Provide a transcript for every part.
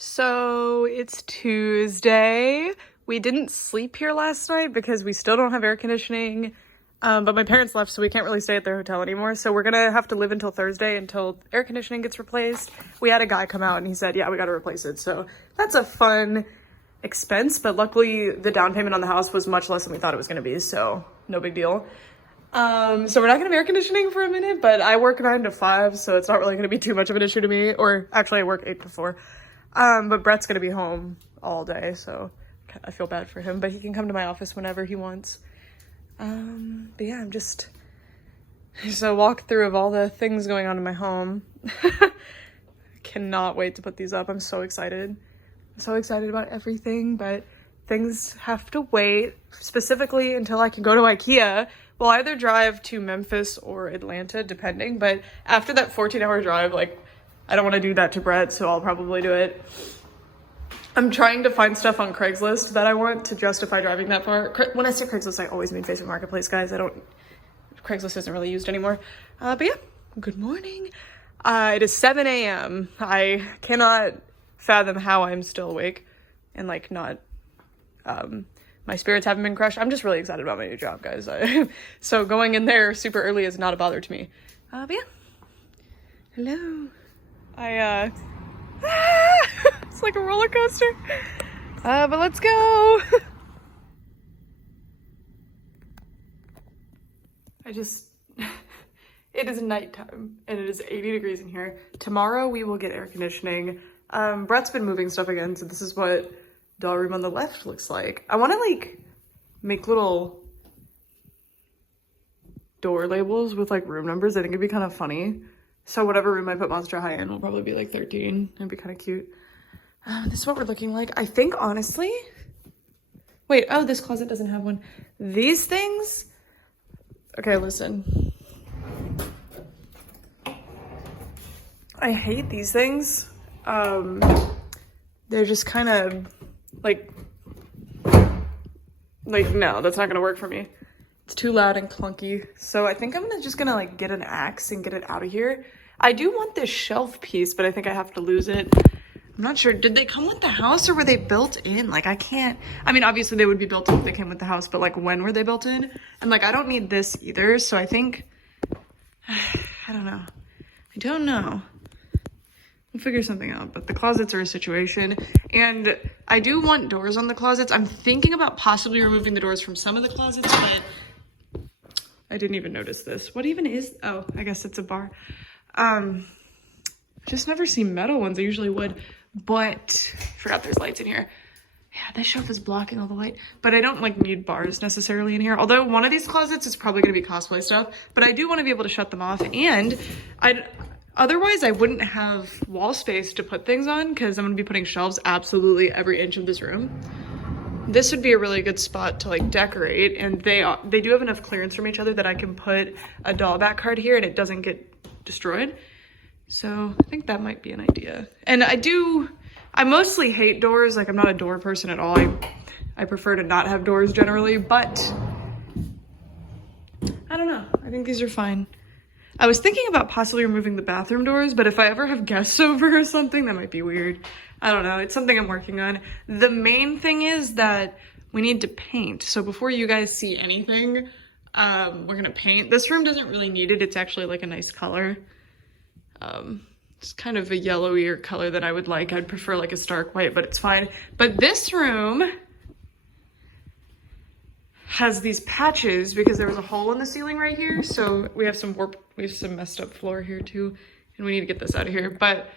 So it's Tuesday. We didn't sleep here last night because we still don't have air conditioning. But my parents left, so we can't really stay at their hotel anymore. So we're gonna have to live until Thursday until air conditioning gets replaced. We had a guy come out and he said, yeah, we gotta replace it. So that's a fun expense, but luckily the down payment on the house was much less than we thought it was gonna be, so no big deal. So we're not gonna have air conditioning for a minute, but I work 9 to 5, so it's not really gonna be too much of an issue to me. Or actually I work 8 to 4. But Brett's gonna be home all day, so I feel bad for him, but he can come to my office whenever he wants. But yeah, I'm just a walkthrough of all the things going on in my home. Cannot wait to put these up. I'm so excited. I'm so excited about everything, but things have to wait, specifically until I can go to IKEA. We'll either drive to Memphis or Atlanta, depending, but after that 14-hour drive, like, I don't want to do that to Brett, so I'll probably do it. I'm trying to find stuff on Craigslist that I want to justify driving that far. When I say Craigslist, I always mean Facebook Marketplace, guys. Craigslist isn't really used anymore. But yeah, good morning. It is 7 a.m. I cannot fathom how I'm still awake and like not, my spirits haven't been crushed. I'm just really excited about my new job, guys. So going in there super early is not a bother to me. But yeah, hello. It's like a roller coaster. But let's go. It is nighttime and it is 80 degrees in here. Tomorrow we will get air conditioning. Brett's been moving stuff again, so this is what doll room on the left looks like. I want to like make little door labels with like room numbers. I think it'd be kind of funny. So whatever room I put Monster High in will probably be like 13. It'd be kind of cute. This is what we're looking like. I think, honestly... Wait, oh, this closet doesn't have one. These things... Okay, listen. I hate these things. They're just kind of, like, no, that's not gonna work for me. It's too loud and clunky. So I think I'm just gonna, like, get an axe and get it out of here. I do want this shelf piece, but I think I have to lose it. I'm not sure. Did they come with the house or were they built in? Like, I mean, obviously they would be built in if they came with the house, but like, when were they built in? And like, I don't need this either. So I think, I don't know. I don't know. We'll figure something out, but the closets are a situation. And I do want doors on the closets. I'm thinking about possibly removing the doors from some of the closets, but I didn't even notice this. What even is, oh, I guess it's a bar. I just never see metal ones. I usually would. But I forgot there's lights in here. Yeah, this shelf is blocking all the light. But I don't like need bars necessarily in here. Although one of these closets is probably going to be cosplay stuff. But I do want to be able to shut them off. And otherwise I wouldn't have wall space to put things on because I'm going to be putting shelves absolutely every inch of this room. This would be a really good spot to like decorate. And they do have enough clearance from each other that I can put a doll back card here and it doesn't get destroyed. So I think that might be an idea. And I mostly hate doors. Like, I'm not a door person at all. I prefer to not have doors generally, but I don't know. I think these are fine. I was thinking about possibly removing the bathroom doors, but if I ever have guests over or something, that might be weird. I don't know. It's something I'm working on. The main thing is that we need to paint. So before you guys see anything, we're gonna paint. This room doesn't really need it. It's actually like a nice color. It's kind of a yellowier color than I would like. I'd prefer like a stark white, but it's fine. But this room has these patches because there was a hole in the ceiling right here. So we have some messed up floor here too. And we need to get this out of here. But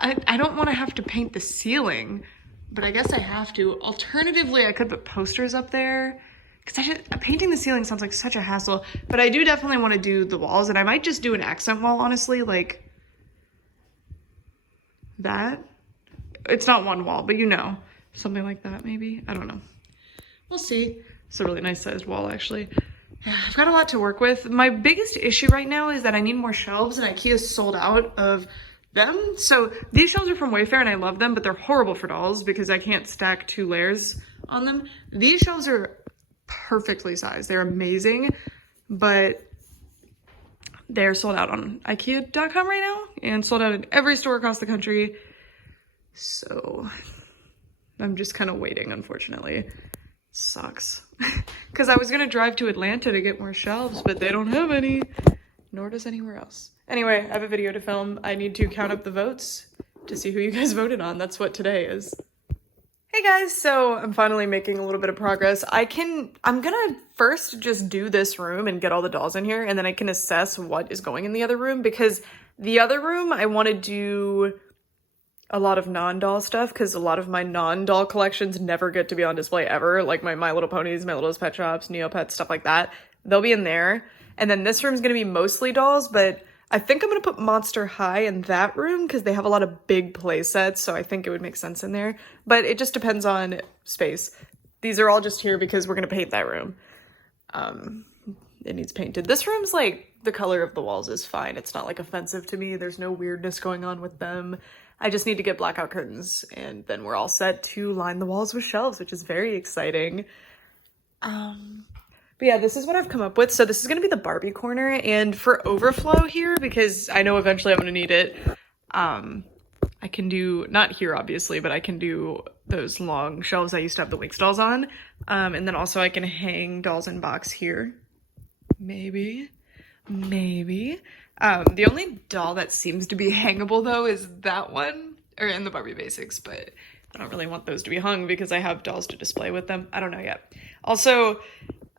I don't want to have to paint the ceiling, but I guess I have to. Alternatively, I could put posters up there. Because painting the ceiling sounds like such a hassle, but I do definitely want to do the walls, and I might just do an accent wall, honestly, like that. It's not one wall, but you know, something like that maybe. I don't know. We'll see. It's a really nice sized wall, actually. Yeah, I've got a lot to work with. My biggest issue right now is that I need more shelves, and IKEA's sold out of them. So these shelves are from Wayfair, and I love them, but they're horrible for dolls because I can't stack 2 layers on them. These shelves are perfectly sized. They're amazing, but They're sold out on IKEA.com right now and sold out in every store across the country. So I'm just kind of waiting, unfortunately. Sucks. Because I was going to drive to Atlanta to get more shelves, but they don't have any, nor does anywhere else. Anyway, I have a video to film. I need to count up the votes to see who you guys voted on. That's what today is. Hey guys, so I'm finally making a little bit of progress. I'm gonna first just do this room and get all the dolls in here, and then I can assess what is going in the other room, because the other room I want to do a lot of non-doll stuff, because a lot of my non-doll collections never get to be on display ever, like my My Little Ponies, My Littlest Pet Shops, Neopets, stuff like that. They'll be in there. And then this room's gonna be mostly dolls, but I think I'm gonna put Monster High in that room because they have a lot of big play sets, so I think it would make sense in there. But it just depends on space. These are all just here because we're gonna paint that room. It needs painted. This room's like, the color of the walls is fine. It's not like offensive to me. There's no weirdness going on with them. I just need to get blackout curtains, and then we're all set to line the walls with shelves, which is very exciting. But yeah, this is what I've come up with. So this is going to be the Barbie corner, and for overflow here, because I know eventually I'm going to need it, I can do, not here obviously, but I can do those long shelves I used to have the Wix dolls on. And then also I can hang dolls in box here. Maybe. The only doll that seems to be hangable though is that one, or in the Barbie Basics, but I don't really want those to be hung because I have dolls to display with them. I don't know yet. Also,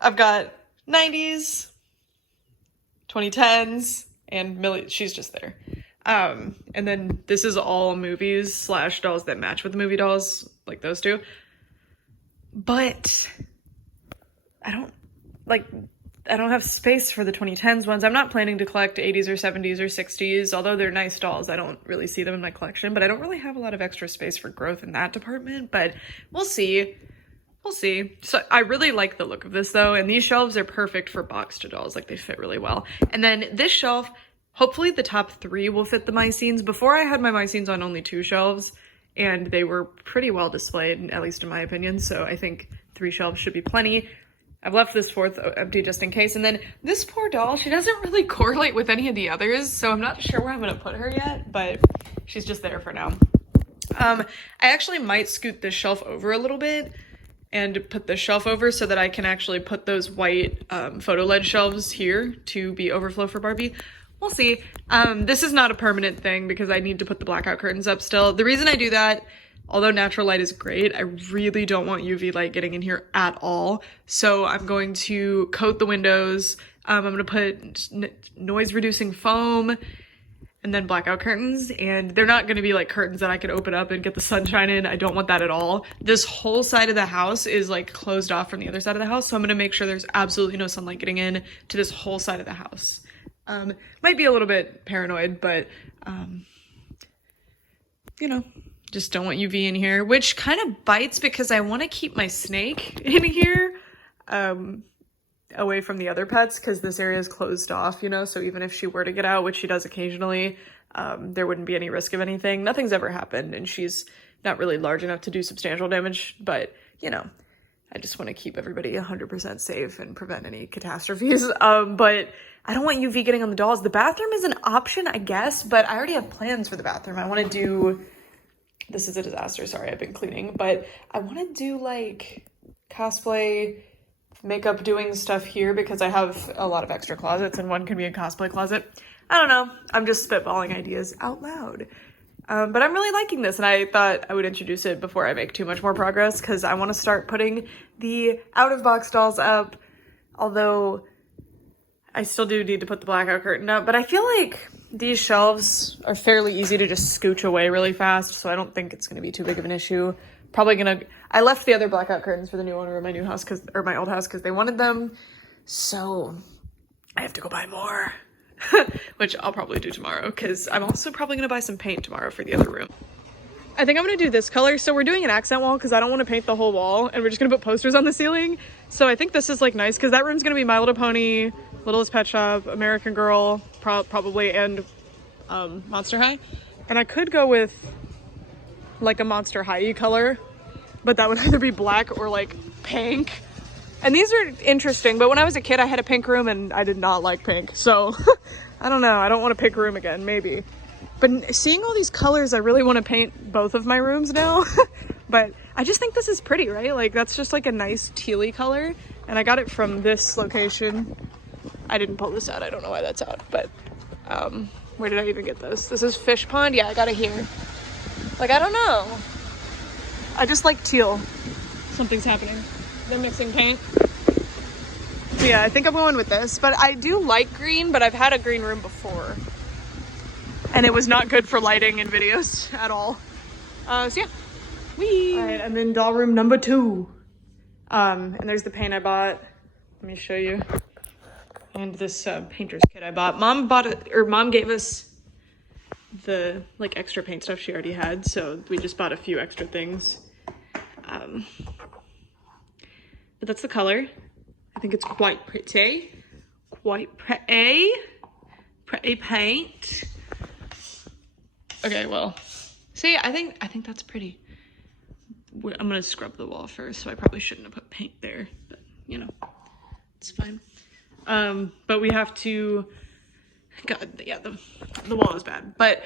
I've got 90s, 2010s, and she's just there. And then this is all movies / dolls that match with the movie dolls, like those two. But I don't have space for the 2010s ones. I'm not planning to collect 80s or 70s or 60s, although they're nice dolls. I don't really see them in my collection, but I don't really have a lot of extra space for growth in that department, but we'll see. We'll see. So I really like the look of this though, and these shelves are perfect for boxed dolls. Like, they fit really well. And then this shelf, hopefully the top 3 will fit the My Scenes. Before I had my My Scenes on only 2 shelves, and they were pretty well displayed, at least in my opinion, so I think 3 shelves should be plenty. I've left this 4th empty just in case. And then this poor doll, she doesn't really correlate with any of the others, so I'm not sure where I'm gonna put her yet, but she's just there for now. I actually might scoot this shelf over a little bit and put the shelf over so that I can actually put those white photo lead shelves here to be overflow for Barbie. We'll see. This is not a permanent thing because I need to put the blackout curtains up still. The reason I do that, although natural light is great, I really don't want UV light getting in here at all. So I'm going to coat the windows. I'm going to put noise reducing foam and then blackout curtains, and they're not going to be like curtains that I can open up and get the sunshine in. I don't want that at all. This whole side of the house is like closed off from the other side of the house, so I'm going to make sure there's absolutely no sunlight getting in to this whole side of the house. Might be a little bit paranoid, but you know, just don't want UV in here, which kind of bites because I want to keep my snake in here away from the other pets, because this area is closed off, you know, so even if she were to get out, which she does occasionally, there wouldn't be any risk of anything. Nothing's ever happened, and she's not really large enough to do substantial damage, but, you know, I just want to keep everybody 100% safe and prevent any catastrophes. But I don't want UV getting on the dolls. The bathroom is an option, I guess, but I already have plans for the bathroom. I want to do... This is a disaster, sorry, I've been cleaning, but I want to do like cosplay makeup doing stuff here because I have a lot of extra closets and one can be a cosplay closet. I don't know, I'm just spitballing ideas out loud. But I'm really liking this, and I thought I would introduce it before I make too much more progress because I want to start putting the out-of-box dolls up, although I still do need to put the blackout curtain up, but I feel like these shelves are fairly easy to just scooch away really fast, so I don't think it's going to be too big of an issue. Probably gonna... I left the other blackout curtains for the new owner of my new house, or my old house, because they wanted them, so I have to go buy more. Which I'll probably do tomorrow, because I'm also probably going to buy some paint tomorrow for the other room. I think I'm going to do this color. So we're doing an accent wall because I don't want to paint the whole wall, and we're just going to put posters on the ceiling. So I think this is like nice because that room's going to be My Little Pony, Littlest Pet Shop, American Girl, probably, and Monster High. And I could go with like a Monster High color, but that would either be black or like pink. And these are interesting, but when I was a kid, I had a pink room and I did not like pink. So I don't know. I don't want a pink room again, maybe. But seeing all these colors, I really want to paint both of my rooms now. But I just think this is pretty, right? Like that's just like a nice tealy color. And I got it from this location. I didn't pull this out. I don't know why that's out, but where did I even get this? This is Fish Pond. Yeah, I got it here. Like, I don't know. I just like teal. Something's happening. They're mixing paint. So yeah, I think I'm going with this, but I do like green, but I've had a green room before and it was not good for lighting in videos at all. So yeah, whee! All right, I'm in doll room number 2. And there's the paint I bought. Let me show you. And this painter's kit I bought. Mom gave us the like extra paint stuff she already had, so we just bought a few extra things. But that's the color. I think it's quite pretty. Quite pretty. Pretty paint. Okay, well, see, I think that's pretty. I'm gonna scrub the wall first, so I probably shouldn't have put paint there, but you know, it's fine. But we have to, God, yeah, the wall is bad, but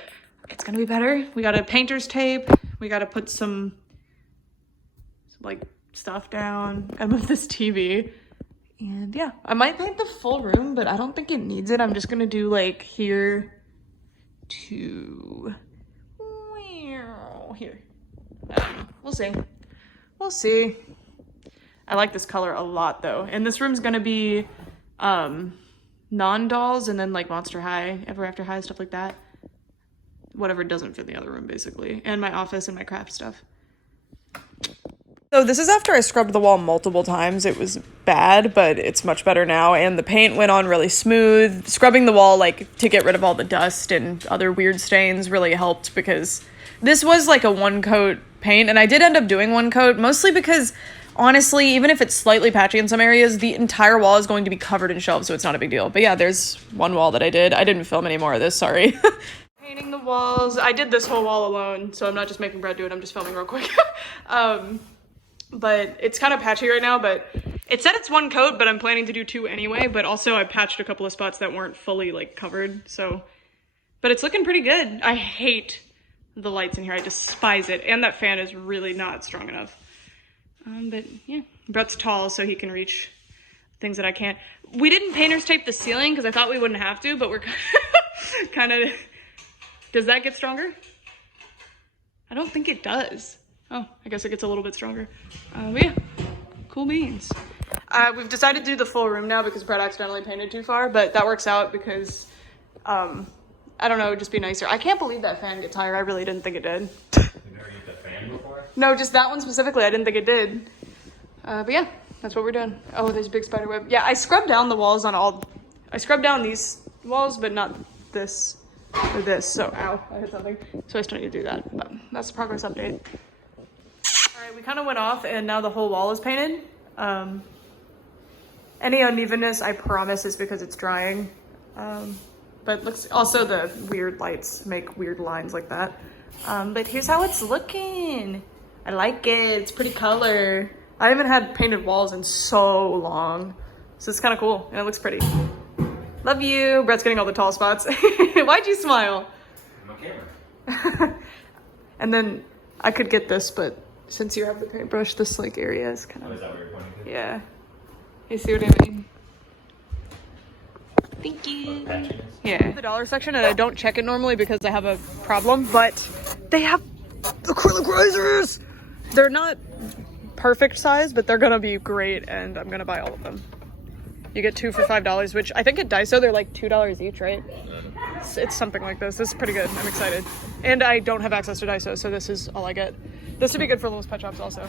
it's gonna be better. We got a painter's tape. We got to put some like stuff down. I move this TV, and yeah, I might paint the full room, but I don't think it needs it. I'm just gonna do like here to here. We'll see. We'll see. I like this color a lot though, and this room's gonna be non-dolls and then like Monster High, Ever After High, stuff like that. Whatever doesn't fit in the other room basically, and my office and my craft stuff. So this is after I scrubbed the wall multiple times. It was bad, but it's much better now, and the paint went on really smooth. Scrubbing the wall like to get rid of all the dust and other weird stains really helped, because this was like a 1-coat paint, and I did end up doing 1 coat, mostly because honestly, even if it's slightly patchy in some areas, the entire wall is going to be covered in shelves, so it's not a big deal. But yeah, there's one wall that I did. I didn't film any more of this, sorry. Painting the walls. I did this whole wall alone, so I'm not just making Brad do it, I'm just filming real quick. But it's kind of patchy right now, but it said it's 1 coat, but I'm planning to do 2 anyway, but also I patched a couple of spots that weren't fully like covered, so. But it's looking pretty good. I hate the lights in here, I despise it, and that fan is really not strong enough. But yeah, Brett's tall, so he can reach things that I can't. We didn't painter's tape the ceiling because I thought we wouldn't have to, but we're kind of, does that get stronger? I don't think it does. Oh, I guess it gets a little bit stronger. But yeah, cool beans. We've decided to do the full room now because Brett accidentally painted too far, but that works out because, I don't know, it would just be nicer. I can't believe that fan gets higher. I really didn't think it did. You've never used a fan before? No, just that one specifically. I didn't think it did. But yeah, that's what we're doing. Oh, there's a big spider web. Yeah, I scrubbed down the walls on all, I scrubbed down these walls, but not this or this. So, ow, I hit something. So I still need to do that, but that's the progress update. All right, we kind of went off and now the whole wall is painted. Any unevenness, I promise, is because it's drying. But looks, also the weird lights make weird lines like that. But here's how it's looking. I like it, it's pretty color. I haven't had painted walls in so long. So it's kind of cool and it looks pretty. Love you. Brett's getting all the tall spots. Why'd you smile? I'm on camera. And then I could get this, but since you have the paintbrush, this like area is kind of. Oh, is that what you're pointing to? Yeah. You see what I mean? Thank you. Yeah. The dollar section, and I don't check it normally because I have a problem, but they have acrylic razors. They're not perfect size, but they're gonna be great, and I'm gonna buy all of them. You get 2 for $5, which I think at Daiso they're like $2 each, right? It's something like this. This is pretty good. I'm excited. And I don't have access to Daiso, so this is all I get. This would be good for Littlest Pet Shops also.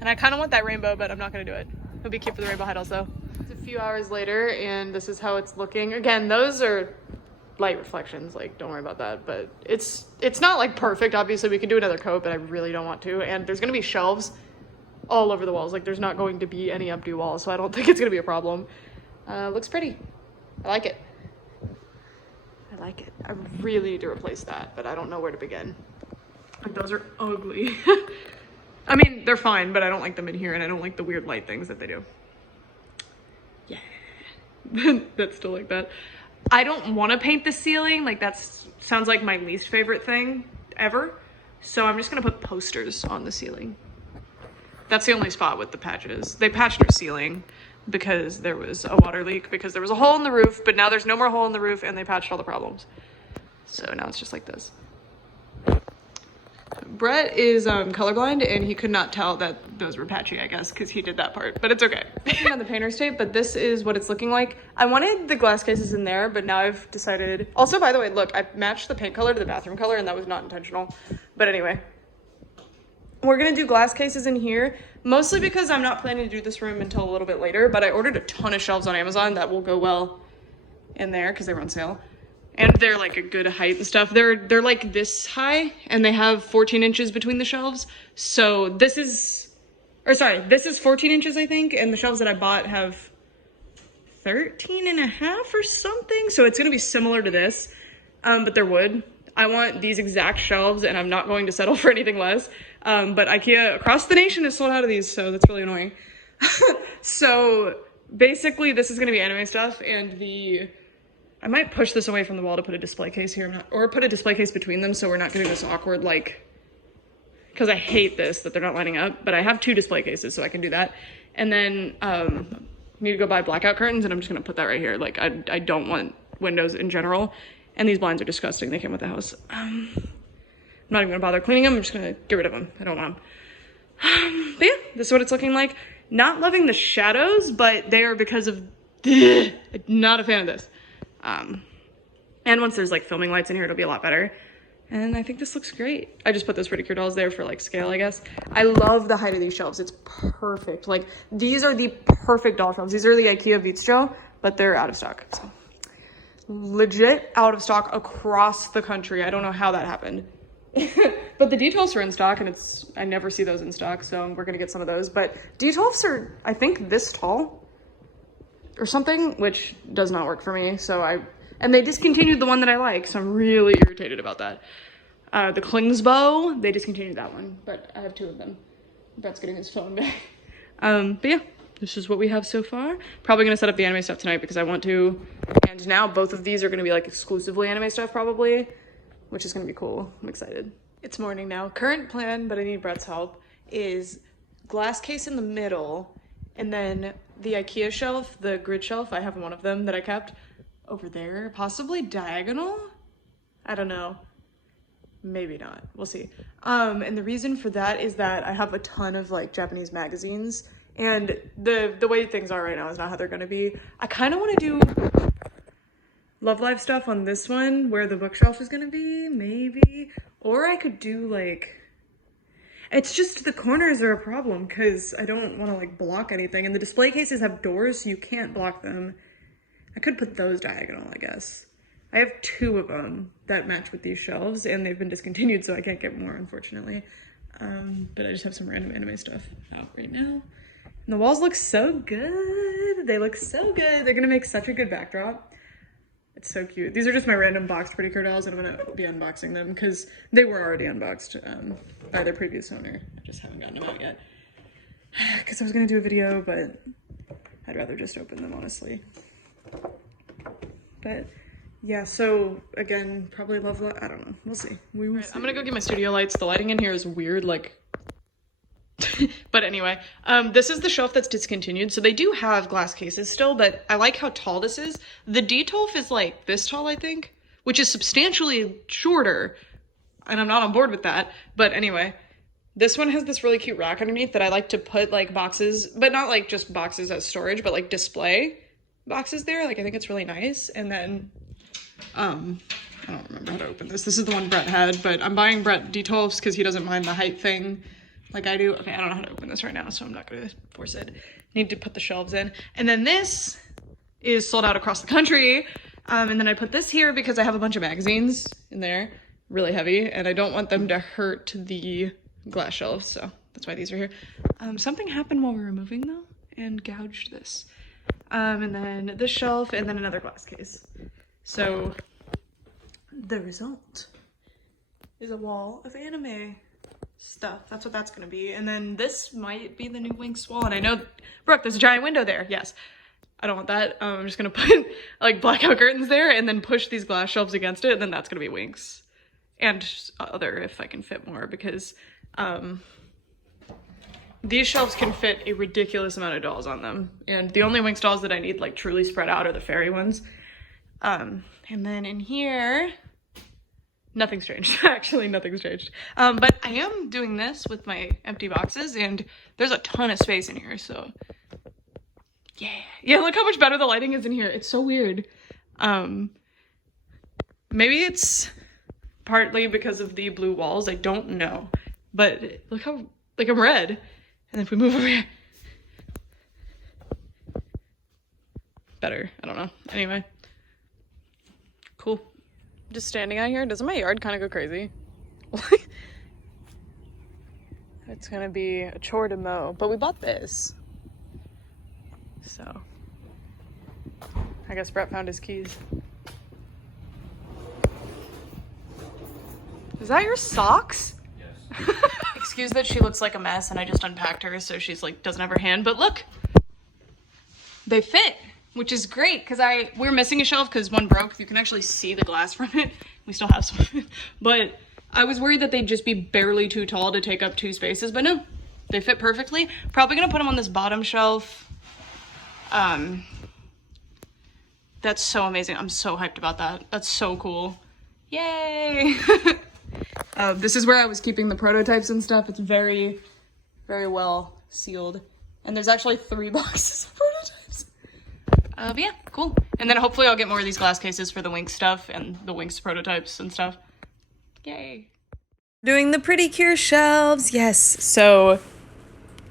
And I kind of want that rainbow, but I'm not gonna do it. It'll be cute for the rainbow head also. It's a few hours later, and this is how it's looking. Again, those are light reflections, like don't worry about that, but it's not like perfect. Obviously we can do another coat, but I really don't want to. And there's gonna be shelves all over the walls. Like there's not going to be any empty walls, so I don't think it's gonna be a problem. Looks pretty. I like it. I like it. I really need to replace that, but I don't know where to begin. Like those are ugly. I mean, they're fine, but I don't like them in here, and I don't like the weird light things that they do. Yeah. That's still like that. I don't want to paint the ceiling. Like, sounds like my least favorite thing ever. So I'm just gonna put posters on the ceiling. That's the only spot with the patches. They patched our ceiling because there was a water leak, because there was a hole in the roof, but now there's no more hole in the roof, and they patched all the problems. So now it's just like this. Brett is colorblind, and he could not tell that those were patchy, I guess, because he did that part, but it's okay. On the painter's tape, but this is what it's looking like. I wanted the glass cases in there, but now I've decided. Also, by the way, look, I matched the paint color to the bathroom color, and that was not intentional. But anyway, we're gonna do glass cases in here, mostly because I'm not planning to do this room until a little bit later, but I ordered a ton of shelves on Amazon that will go well in there because they were on sale. And they're like a good height and stuff. They're like this high, and they have 14 inches between the shelves. So this is 14 inches, I think. And the shelves that I bought have 13 and a half or something. So it's gonna be similar to this, but they're wood. I want these exact shelves, and I'm not going to settle for anything less. But IKEA across the nation has sold out of these, so that's really annoying. So basically this is gonna be anime stuff, and I might push this away from the wall to put a display case here, or put a display case between them so we're not getting this awkward, like, because I hate this, that they're not lining up, but I have 2 display cases, so I can do that. And then need to go buy blackout curtains, and I'm just gonna put that right here. Like, I don't want windows in general, and these blinds are disgusting. They came with the house. I'm not even gonna bother cleaning them. I'm just gonna get rid of them. I don't want them. But yeah, this is what it's looking like. Not loving the shadows, but they are because of, not a fan of this. And once there's like filming lights in here, it'll be a lot better. And I think this looks great. I just put those Precure dolls there for like scale, I guess. I love the height of these shelves. It's perfect. Like, these are the perfect doll shelves. These are the IKEA Vitstro, but they're out of stock. So legit out of stock across the country. I don't know how that happened. But the Detolfs are in stock, and I never see those in stock, so we're gonna get some of those. But Detolfs are, I think, this tall or something, which does not work for me. And they discontinued the one that I like, so I'm really irritated about that. The Klingsbow, they discontinued that one, but I have 2 of them. Brett's getting his phone back. But yeah, this is what we have so far. Probably gonna set up the anime stuff tonight because I want to. And now both of these are gonna be like exclusively anime stuff probably, which is gonna be cool. I'm excited. It's morning now. Current plan, but I need Brett's help, is glass case in the middle, and then the IKEA shelf, the grid shelf, I have one of them that I kept over there, possibly diagonal. I don't know. Maybe not. We'll see. And the reason for that is that I have a ton of like Japanese magazines, and the way things are right now is not how they're gonna be. I kind of want to do Love Live stuff on this one where the bookshelf is gonna be, maybe. Or I could do like, it's just the corners are a problem because I don't want to like block anything, and the display cases have doors so you can't block them. I could put those diagonal, I guess. I have 2 of them that match with these shelves, and they've been discontinued, so I can't get more, unfortunately. But I just have some random anime stuff out right now. And the walls look so good. They look so good. They're gonna make such a good backdrop. It's so cute. These are just my random boxed Precure dolls, and I'm gonna be unboxing them because they were already unboxed by their previous owner. I just haven't gotten them out yet. Because I was gonna do a video, but I'd rather just open them, honestly. But yeah, so again, probably I don't know. We'll see. We will see. I'm gonna go get my studio lights. The lighting in here is weird, like. But anyway, this is the shelf that's discontinued. So they do have glass cases still, but I like how tall this is. The Detolf is like this tall, I think, which is substantially shorter, and I'm not on board with that. But anyway, this one has this really cute rack underneath that I like to put like boxes, but not like just boxes as storage, but like display boxes there. Like, I think it's really nice. And then I don't remember how to open this. This is the one Brett had, but I'm buying Brett Detolfs because he doesn't mind the height thing like I do. Okay, I don't know how to open this right now, so I'm not gonna force it. Need to put the shelves in. And then this is sold out across the country. And then I put this here because I have a bunch of magazines in there, really heavy, and I don't want them to hurt the glass shelves, so that's why these are here. Something happened while we were moving though, and gouged this. And then this shelf, and then another glass case. So the result is a wall of anime stuff. That's what that's gonna be. And then this might be the new Winx wall. And I know, Brooke, there's a giant window there. Yes. I don't want that. I'm just gonna put like blackout curtains there and then push these glass shelves against it, and then that's gonna be Winx. And other if I can fit more, because these shelves can fit a ridiculous amount of dolls on them. And the only Winx dolls that I need like truly spread out are the fairy ones. And then in here, nothing's changed. Actually, nothing's changed. But I am doing this with my empty boxes, and there's a ton of space in here, so yeah. Yeah, look how much better the lighting is in here. It's so weird. Maybe it's partly because of the blue walls. I don't know. But look how, like, I'm red. And then if we move over here. Better. I don't know. Anyway. Cool. Just standing out here. Doesn't my yard kind of go crazy? It's gonna be a chore to mow. But we bought this. So. I guess Brett found his keys. Is that your socks? Yes. Excuse that she looks like a mess and I just unpacked her so she's like doesn't have her hand, but look, they fit, which is great because we're missing a shelf because one broke. You can actually see the glass from it. We still have some of it, but I was worried that they'd just be barely too tall to take up 2 spaces, but no, they fit perfectly. Probably gonna put them on this bottom shelf. That's so amazing. I'm so hyped about that. That's so cool. Yay. This is where I was keeping the prototypes and stuff. It's very, very well sealed. And there's actually 3 boxes of prototypes. But yeah, cool. And then hopefully I'll get more of these glass cases for the Winx stuff and the Winx prototypes and stuff. Yay. Doing the Precure shelves. Yes. So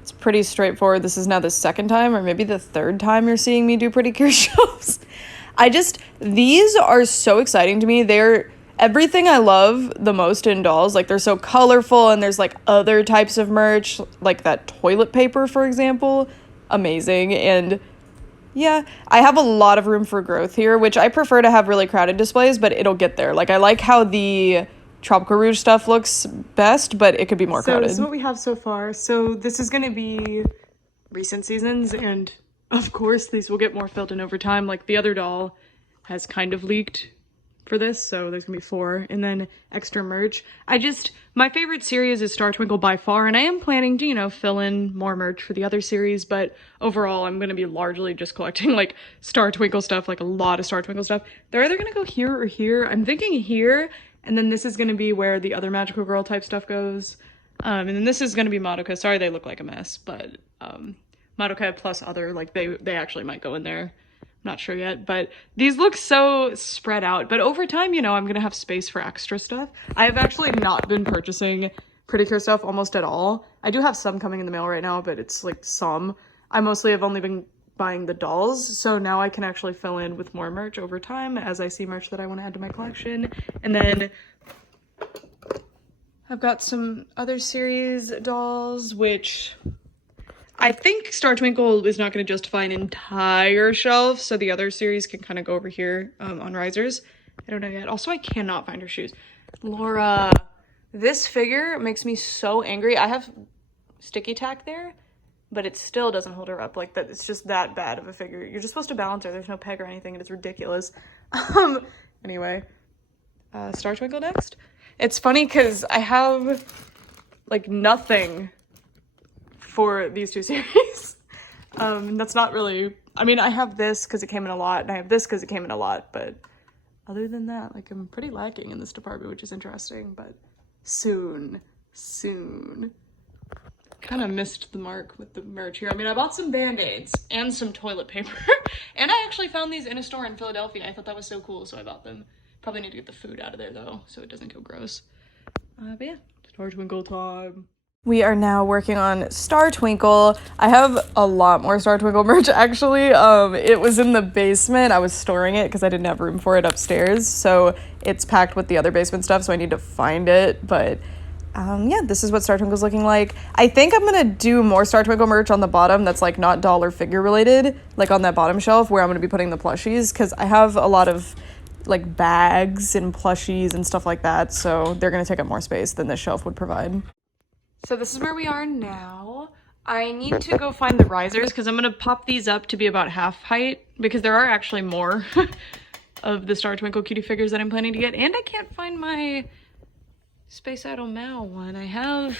it's pretty straightforward. This is now the 2nd time or maybe the 3rd time you're seeing me do Precure shelves. These are so exciting to me. They're everything I love the most in dolls. Like, they're so colorful, and there's like other types of merch, like that toilet paper, for example. Amazing. And yeah, I have a lot of room for growth here, which I prefer to have really crowded displays, but it'll get there. Like, I like how the Tropical Rouge stuff looks best, but it could be more crowded. So this is what we have so far. So this is going to be recent seasons, and of course these will get more filled in over time. Like, the other doll has kind of leaked for this, so there's gonna be 4, and then extra merch. My favorite series is Star Twinkle by far, and I am planning to, you know, fill in more merch for the other series, but overall I'm gonna be largely just collecting like Star Twinkle stuff, like a lot of Star Twinkle stuff. They're either gonna go here or here. I'm thinking here, and then this is gonna be where the other Magical Girl type stuff goes. And then this is gonna be Madoka. Sorry they look like a mess, but Madoka plus other, like they actually might go in there. Not sure yet, but these look so spread out. But over time, you know, I'm gonna have space for extra stuff. I have actually not been purchasing Precure stuff almost at all. I do have some coming in the mail right now, but it's like some. I mostly have only been buying the dolls, so now I can actually fill in with more merch over time as I see merch that I want to add to my collection. And then I've got some other series dolls, which I think Star Twinkle is not going to justify an entire shelf, so the other series can kind of go over here on risers. I don't know yet. Also, I cannot find her shoes. Laura, this figure makes me so angry. I have sticky tack there, but it still doesn't hold her up like that. It's just that bad of a figure. You're just supposed to balance her. There's no peg or anything, and it's ridiculous. Anyway, Star Twinkle next. It's funny because I have like nothing for these 2 series. That's not really, I mean, I have this because it came in a lot, and I have this because it came in a lot, but other than that, like, I'm pretty lacking in this department, which is interesting, but soon. Kind of missed the mark with the merch here. I mean, I bought some Band-Aids and some toilet paper, and I actually found these in a store in Philadelphia. I thought that was so cool, so I bought them. Probably need to get the food out of there, though, so it doesn't go gross. But yeah, Star Twinkle time. We are now working on Star Twinkle. I have a lot more Star Twinkle merch, actually. It was in the basement. I was storing it because I didn't have room for it upstairs. So it's packed with the other basement stuff, so I need to find it. But yeah, this is what Star Twinkle's looking like. I think I'm going to do more Star Twinkle merch on the bottom that's like not doll or figure related, like on that bottom shelf where I'm going to be putting the plushies, because I have a lot of like bags and plushies and stuff like that. So they're going to take up more space than this shelf would provide. So this is where we are now. I need to go find the risers because I'm gonna pop these up to be about half height because there are actually more of the Star Twinkle cutie figures that I'm planning to get, and I can't find my Space Idol Mao one. I have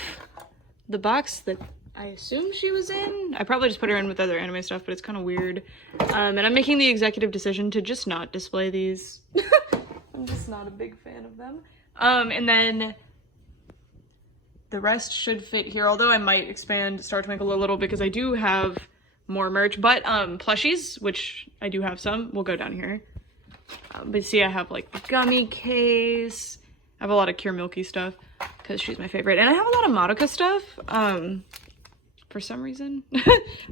the box that I assume she was in. I probably just put her in with other anime stuff, but it's kind of weird. And I'm making the executive decision to just not display these. I'm just not a big fan of them. And then the rest should fit here, although I might expand Star Twinkle a little because I do have more merch. But plushies, which I do have some, will go down here. But see, I have like the gummy case. I have a lot of Cure Milky stuff because she's my favorite. And I have a lot of Madoka stuff. For some reason.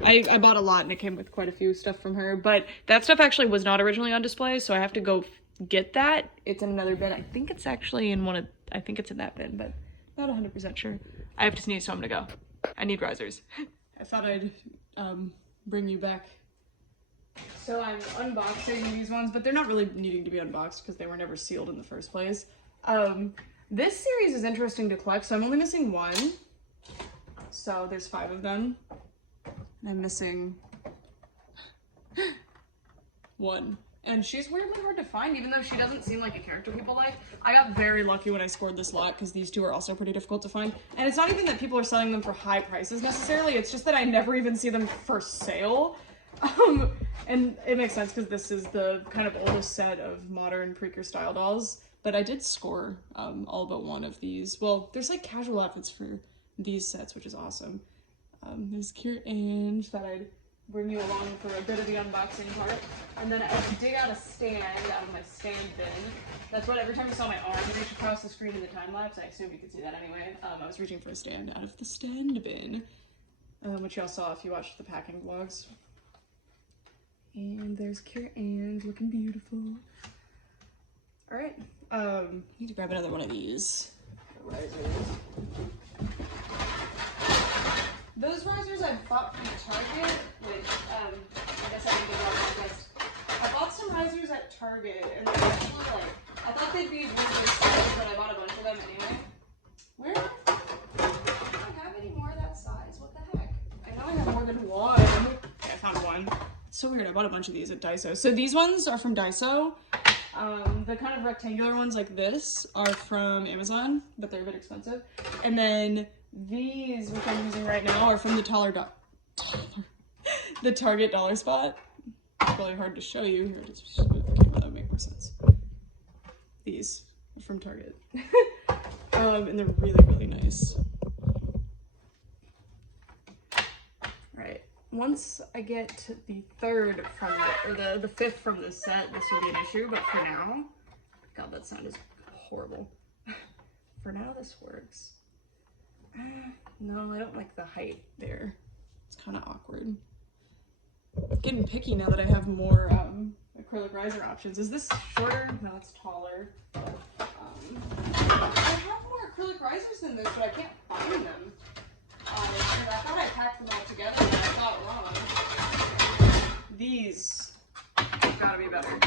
I bought a lot and it came with quite a few stuff from her. But that stuff actually was not originally on display, so I have to go get that. It's in another bin. I think it's actually in I think it's in that bin, but not 100% sure. I have to sneeze, so I'm gonna go. I need risers. I thought I'd bring you back. So I'm unboxing these ones, but they're not really needing to be unboxed because they were never sealed in the first place. This series is interesting to collect, so I'm only missing one. So there's 5 of them. And I'm missing 1. And she's weirdly hard to find, even though she doesn't seem like a character people like. I got very lucky when I scored this lot because these 2 are also pretty difficult to find. And it's not even that people are selling them for high prices necessarily, it's just that I never even see them for sale. And it makes sense because this is the kind of oldest set of modern Precure style dolls. But I did score all but 1 of these. Well, there's like casual outfits for these sets, which is awesome. There's Cure and thought I'd bring you along for a bit of the unboxing part. And then I dig out a stand out of my stand bin. That's what every time you saw my arm reach across the screen in the time lapse, I assume you could see that anyway. I was reaching for a stand out of the stand bin, which y'all saw if you watched the packing vlogs. And there's Cure and looking beautiful. All right, need to grab another one of these risers. Those risers I bought from Target, which I guess I didn't give out because I bought some risers at Target and they're actually like, I thought they'd be really good size, but I bought a bunch of them anyway. Where? I don't have any more of that size. What the heck? I know I have more than one. Okay, I found one. It's so weird. I bought a bunch of these at Daiso. So these ones are from Daiso. The kind of rectangular ones like this are from Amazon, but they're a bit expensive. And then these, which I'm using right now, are from the the Target dollar spot. It's really hard to show you. Here, just move the camera, that would make more sense. These are from Target. And they're really, really nice. Alright, once I get the 3rd from the 5th from this set, this will be an issue, but for now, God, that sound is horrible. For now, this works. No, I don't like the height there. It's kind of awkward. Getting picky now that I have more acrylic riser options. Is this shorter? No, it's taller. I have more acrylic risers than this, but I can't find them. And I thought I packed them all together, but I thought wrong. These gotta be better.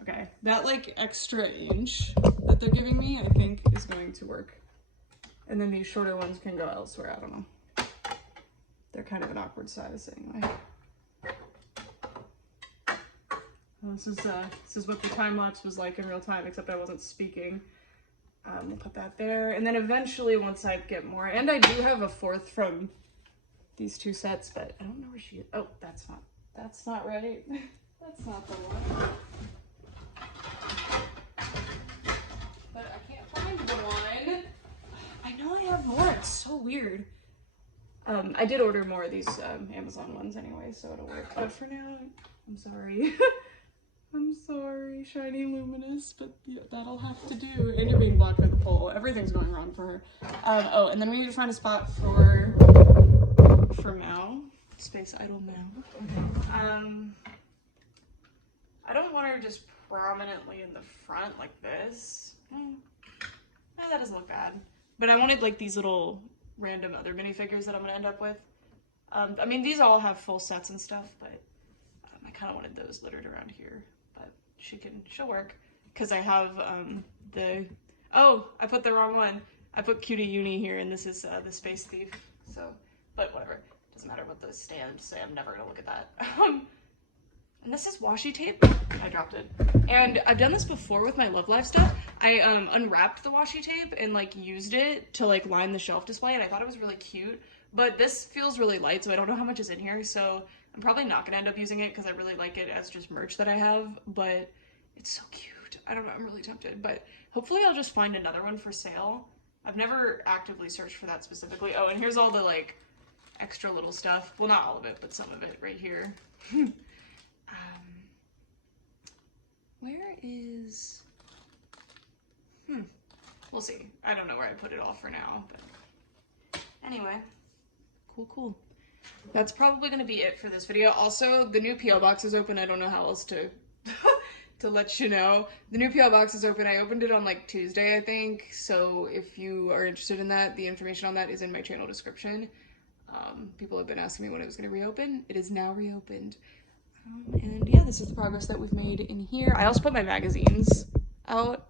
Okay, that like extra inch that they're giving me, I think is going to work. And then these shorter ones can go elsewhere, I don't know. They're kind of an awkward size anyway. Well, this is what the time lapse was like in real time, except I wasn't speaking. We'll put that there. And then eventually once I get more, and I do have a 4th from these 2 sets, but I don't know where she is. Oh, that's not right. That's not the one. But I can't find the one. I know I have more, it's so weird. I did order more of these Amazon ones anyway, so it'll work. But for now, I'm sorry. I'm sorry, shiny luminous, but yeah, that'll have to do. And you're being blocked by the pole. Everything's going wrong for her. Oh, and then we need to find a spot for Mao. Space Idol Mao. I don't want her just prominently in the front like this. That doesn't look bad. But I wanted like these little random other minifigures that I'm gonna end up with. I mean, these all have full sets and stuff, but I kind of wanted those littered around here. But she'll work because I have oh, I put the wrong one. I put Cutie Uni here, and this is the Space Thief. So, but whatever. Doesn't matter what those stands say. I'm never gonna look at that. And this is washi tape. I dropped it. And I've done this before with my Love Life stuff. I unwrapped the washi tape and like used it to like line the shelf display, and I thought it was really cute. But this feels really light, so I don't know how much is in here. So I'm probably not gonna end up using it because I really like it as just merch that I have. But it's so cute. I don't know. I'm really tempted. But hopefully I'll just find another one for sale. I've never actively searched for that specifically. Oh, and here's all the like extra little stuff. Well, not all of it, but some of it right here. Where is... We'll see. I don't know where I put it all for now, but anyway. Cool. That's probably going to be it for this video. Also, the new P.O. box is open. I don't know how else to to let you know. The new P.O. box is open. I opened it on like Tuesday, I think. So if you are interested in that, the information on that is in my channel description. People have been asking me when it was going to reopen. It is now reopened. And yeah, this is the progress that we've made in here. I also put my magazines out,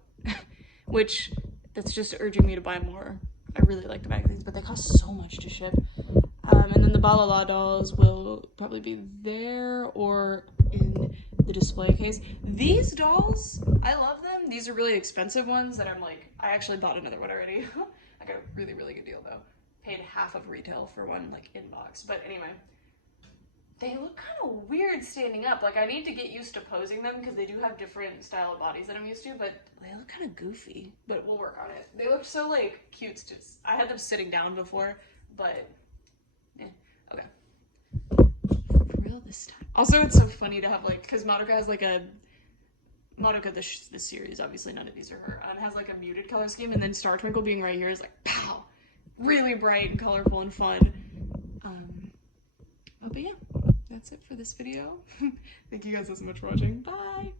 which that's just urging me to buy more. I really like the magazines, but they cost so much to ship. And then the Balala dolls will probably be there or in the display case. These dolls, I love them. These are really expensive ones that I'm like, I actually bought another one already. I got a really, really good deal though. Paid half of retail for one like in box. But anyway, they look kind of weird standing up. Like I need to get used to posing them because they do have different style of bodies that I'm used to, but they look kind of goofy, but we'll work on it. They look so like cute. I had them sitting down before, but okay. For real this time. Also, it's so funny to have like, because Madoka has like a, Madoka, this series, obviously none of these are her, has like a muted color scheme, and then Star Twinkle being right here is like, pow! Really bright and colorful and fun. But yeah, that's it for this video. Thank you guys so much for watching. Bye!